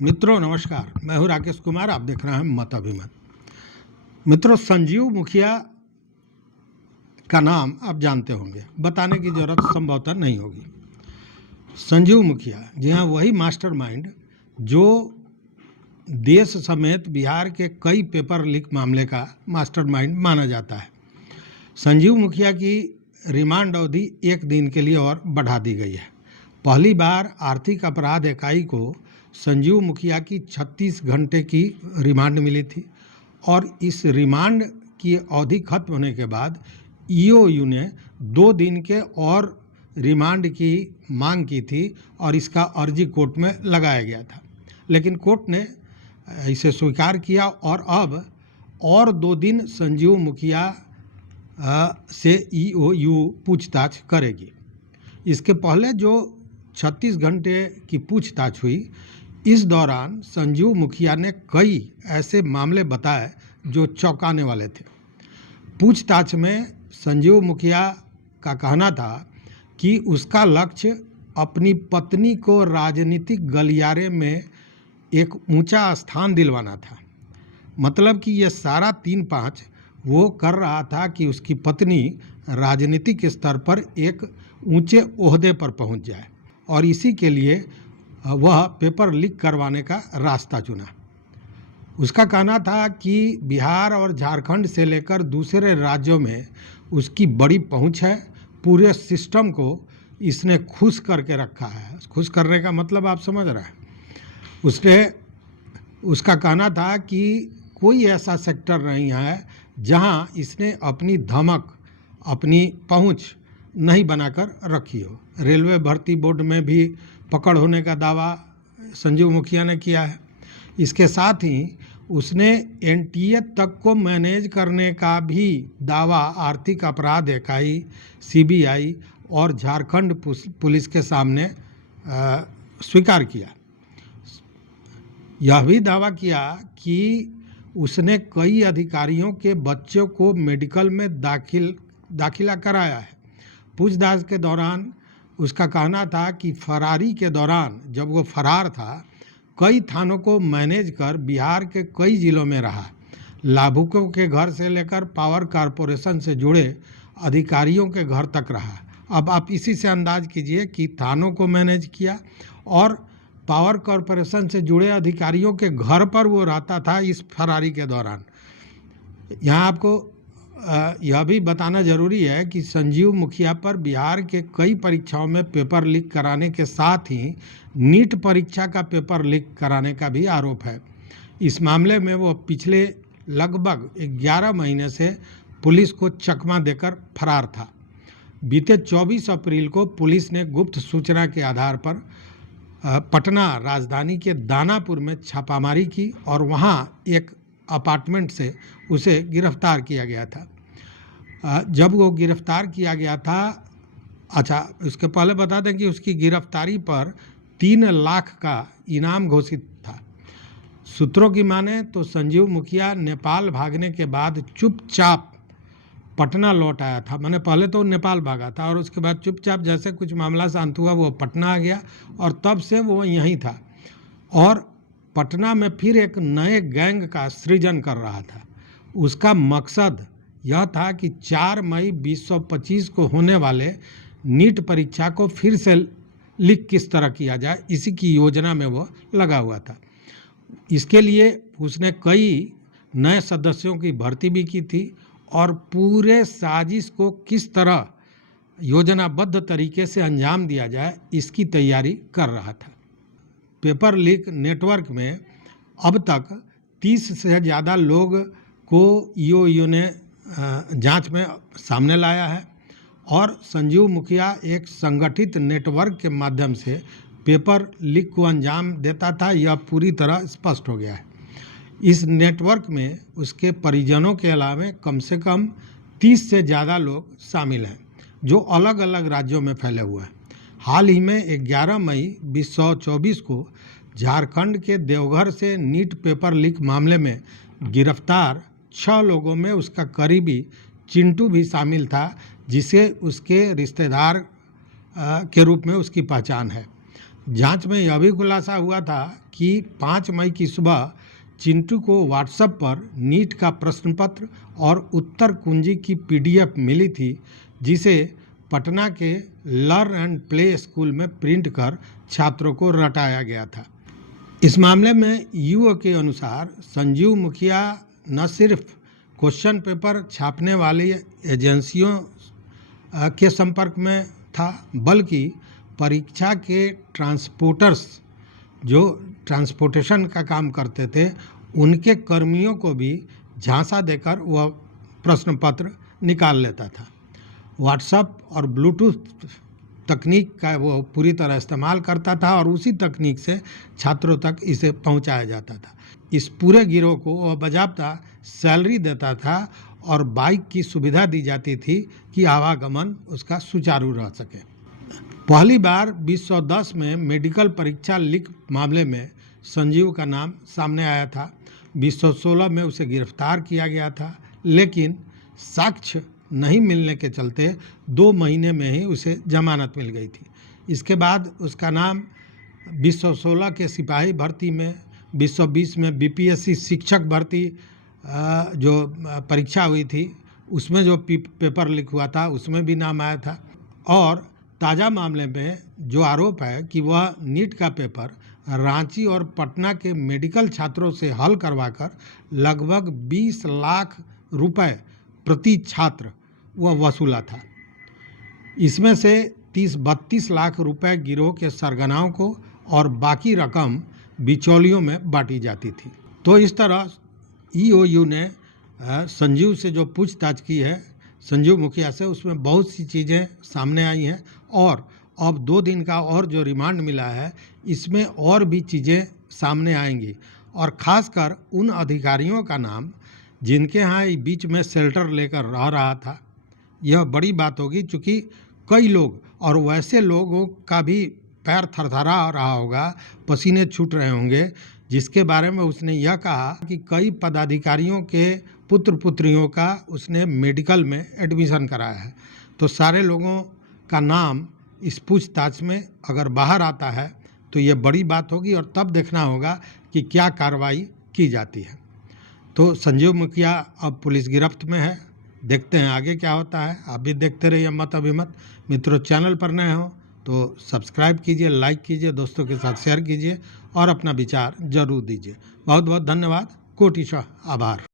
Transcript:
मित्रों नमस्कार, मैं हूं राकेश कुमार। आप देख रहे हैं मत अभिमत। मित्रों, संजीव मुखिया का नाम आप जानते होंगे, बताने की जरूरत संभवतः नहीं होगी। संजीव मुखिया जी हाँ, वही मास्टरमाइंड जो देश समेत बिहार के कई पेपर लीक मामले का मास्टरमाइंड माना जाता है। संजीव मुखिया की रिमांड अवधि 1 दिन के लिए और बढ़ा दी गई है। पहली बार आर्थिक अपराध इकाई को संजीव मुखिया की 36 घंटे की रिमांड मिली थी और इस रिमांड की अवधि खत्म होने के बाद ईओयू ने 2 दिन के और रिमांड की मांग की थी और इसका अर्जी कोर्ट में लगाया गया था, लेकिन कोर्ट ने इसे स्वीकार किया और अब और 2 दिन संजीव मुखिया से ईओयू पूछताछ करेगी। इसके पहले जो 36 घंटे की पूछताछ हुई, इस दौरान संजीव मुखिया ने कई ऐसे मामले बताए जो चौंकाने वाले थे। पूछताछ में संजीव मुखिया का कहना था कि उसका लक्ष्य अपनी पत्नी को राजनीतिक गलियारे में एक ऊंचा स्थान दिलवाना था। मतलब कि ये सारा 3-5 वो कर रहा था कि उसकी पत्नी राजनीतिक स्तर पर एक ऊंचे ओहदे पर पहुंच जाए और इसी के लिए वह पेपर लीक करवाने का रास्ता चुना। उसका कहना था कि बिहार और झारखंड से लेकर दूसरे राज्यों में उसकी बड़ी पहुंच है। पूरे सिस्टम को इसने खुश करके रखा है। खुश करने का मतलब आप समझ रहे हैं। उसका कहना था कि कोई ऐसा सेक्टर नहीं है जहां इसने अपनी धमक, अपनी पहुंच नहीं बनाकर रखी हो। रेलवे भर्ती बोर्ड में भी पकड़ होने का दावा संजीव मुखिया ने किया है। इसके साथ ही उसने एनटीए तक को मैनेज करने का भी दावा आर्थिक अपराध इकाई, सीबीआई और झारखंड पुलिस के सामने स्वीकार किया। यह भी दावा किया कि उसने कई अधिकारियों के बच्चों को मेडिकल में दाखिला कराया है। पूछताछ के दौरान उसका कहना था कि फरारी के दौरान, जब वो फरार था, कई थानों को मैनेज कर बिहार के कई जिलों में रहा। लाभुकों के घर से लेकर पावर कॉरपोरेशन से जुड़े अधिकारियों के घर तक रहा। अब आप इसी से अंदाज कीजिए कि थानों को मैनेज किया और पावर कॉरपोरेशन से जुड़े अधिकारियों के घर पर वो रहता था इस फरारी के दौरान। यहाँ आपको यह भी बताना जरूरी है कि संजीव मुखिया पर बिहार के कई परीक्षाओं में पेपर लीक कराने के साथ ही नीट परीक्षा का पेपर लीक कराने का भी आरोप है। इस मामले में वो पिछले लगभग 11 महीने से पुलिस को चकमा देकर फरार था। बीते 24 अप्रैल को पुलिस ने गुप्त सूचना के आधार पर पटना राजधानी के दानापुर में छापामारी की और वहाँ एक अपार्टमेंट से उसे गिरफ्तार किया गया था। जब वो गिरफ्तार किया गया था, उसके पहले बता दें कि उसकी गिरफ्तारी पर 3 लाख का इनाम घोषित था। सूत्रों की माने तो संजीव मुखिया नेपाल भागने के बाद चुपचाप पटना लौट आया था। मैंने पहले तो नेपाल भागा था और उसके बाद चुपचाप जैसे कुछ मामला शांत हुआ वो पटना आ गया और तब से वो यहीं था और पटना में फिर एक नए गैंग का सृजन कर रहा था। उसका मकसद यह था कि 4 मई 2025 को होने वाले नीट परीक्षा को फिर से लीक किस तरह किया जाए, इसी की योजना में वो लगा हुआ था। इसके लिए उसने कई नए सदस्यों की भर्ती भी की थी और पूरे साजिश को किस तरह योजनाबद्ध तरीके से अंजाम दिया जाए, इसकी तैयारी कर रहा था। पेपर लीक नेटवर्क में अब तक 30 से ज़्यादा लोग को ईओयू ने जांच में सामने लाया है और संजीव मुखिया एक संगठित नेटवर्क के माध्यम से पेपर लीक को अंजाम देता था, यह पूरी तरह स्पष्ट हो गया है। इस नेटवर्क में उसके परिजनों के अलावा कम से कम 30 से ज़्यादा लोग शामिल हैं जो अलग अलग राज्यों में फैले हुए हैं। हाल ही में 11 मई 2024 को झारखंड के देवघर से नीट पेपर लीक मामले में गिरफ्तार 6 लोगों में उसका करीबी चिंटू भी शामिल था, जिसे उसके रिश्तेदार के रूप में उसकी पहचान है। जांच में यह भी खुलासा हुआ था कि 5 मई की सुबह चिंटू को व्हाट्सएप पर नीट का प्रश्न पत्र और उत्तर कुंजी की पीडीएफ मिली थी, जिसे पटना के लर्न एंड प्ले स्कूल में प्रिंट कर छात्रों को रटाया गया था। इस मामले में यूओ के अनुसार संजीव मुखिया न सिर्फ क्वेश्चन पेपर छापने वाली एजेंसियों के संपर्क में था, बल्कि परीक्षा के ट्रांसपोर्टर्स जो ट्रांसपोर्टेशन का काम करते थे उनके कर्मियों को भी झांसा देकर वह प्रश्न पत्र निकाल लेता था। व्हाट्सएप और ब्लूटूथ तकनीक का वो पूरी तरह इस्तेमाल करता था और उसी तकनीक से छात्रों तक इसे पहुंचाया जाता था। इस पूरे गिरोह को वह बाकायदा सैलरी देता था और बाइक की सुविधा दी जाती थी कि आवागमन उसका सुचारू रह सके। पहली बार 2010 में मेडिकल परीक्षा लीक मामले में संजीव का नाम सामने आया था। 2016 में उसे गिरफ्तार किया गया था, लेकिन साक्ष्य नहीं मिलने के चलते 2 महीने में ही उसे जमानत मिल गई थी। इसके बाद उसका नाम 2016 के सिपाही भर्ती में, 2020 में बीपीएससी शिक्षक भर्ती जो परीक्षा हुई थी उसमें जो पेपर लीक हुआ था उसमें भी नाम आया था। और ताज़ा मामले में जो आरोप है कि वह नीट का पेपर रांची और पटना के मेडिकल छात्रों से हल करवाकर लगभग 20 लाख रुपए प्रति छात्र वह वसूला था। इसमें से 30-32 लाख रुपए गिरोह के सरगनाओं को और बाकी रकम बिचौलियों में बांटी जाती थी। तो इस तरह ईओयू ने संजीव से जो पूछताछ की है, संजीव मुखिया से, उसमें बहुत सी चीज़ें सामने आई हैं और अब 2 दिन का और जो रिमांड मिला है इसमें और भी चीज़ें सामने आएंगी और ख़ासकर उन अधिकारियों का नाम जिनके यहाँ बीच में शेल्टर लेकर रह रहा था। यह बड़ी बात होगी क्योंकि कई लोग और वैसे लोगों का भी पैर थरथरा रहा होगा, पसीने छूट रहे होंगे, जिसके बारे में उसने यह कहा कि कई पदाधिकारियों के पुत्र पुत्रियों का उसने मेडिकल में एडमिशन कराया है। तो सारे लोगों का नाम इस पूछताछ में अगर बाहर आता है तो ये बड़ी बात होगी और तब देखना होगा कि क्या कार्रवाई की जाती है। तो संजीव मुखिया अब पुलिस गिरफ्त में है, देखते हैं आगे क्या होता है। आप भी देखते रहिए मत अभिमत। मित्रों, चैनल पर नए हो तो सब्सक्राइब कीजिए, लाइक कीजिए, दोस्तों के साथ शेयर कीजिए और अपना विचार जरूर दीजिए। बहुत बहुत धन्यवाद, कोटिशः आभार।